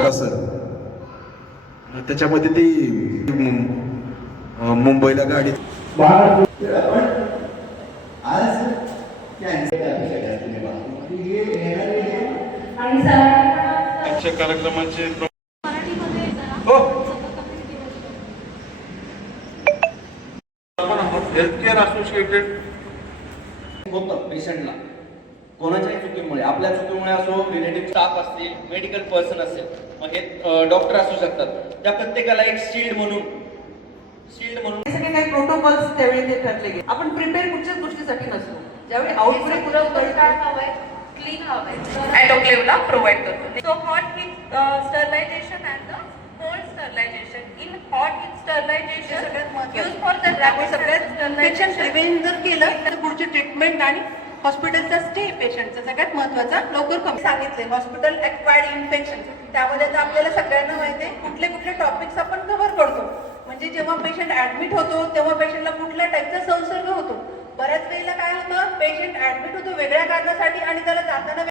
कसं त्याच्यामध्ये ती मुंबईला गाडी कार्यक्रमाचे हेल्थकेअर असोसिएटेड होतं पेशंटला कोणाच्याही चुकीमुळे, आपल्या चुकीमुळे असो, रिलेटिव्ह स्टाफ असतील, मेडिकल पर्सन असेल, मग हे डॉक्टर असू शकतात. त्या प्रत्येकाला एक शील्ड म्हणून सगळे काही प्रोटोकॉल्स त्यावेळी ते ठरले गेले. आपण प्रिपेअर कुठच्याच गोष्टीसाठी नसतो. ज्यावेळी आउटब्रेक क्लीन हवाय एंडोक्लेव्हला प्रोव्हाइड करतो. So hot heat sterilisation and the cold sterilisation. In hot heat sterilisation use for the सगळ्यात इन्फेक्शन प्रिव्हेंट जर केलं तर पुढची ट्रीटमेंट आणि हॉस्पिटलचा स्टे पेशंटचा सगळ्यात महत्त्वाचा लवकर कमी सांगितले. हॉस्पिटल ॲक्वायर्ड इन्फेक्शन त्यामध्ये आता आपल्याला सगळ्यांना माहिती आहे कुठले कुठले टॉपिक्स आपण कव्हर करतो. म्हणजे जेव्हा पेशंट ऍडमिट होतो तेव्हा पेशंटला कुठल्या टाईपचा संसर्ग होतो. बऱ्याच वेळेला काय होतं, पेशंट ऍडमिट होतो वेगळ्या कारणासाठी आणि त्याला जाताना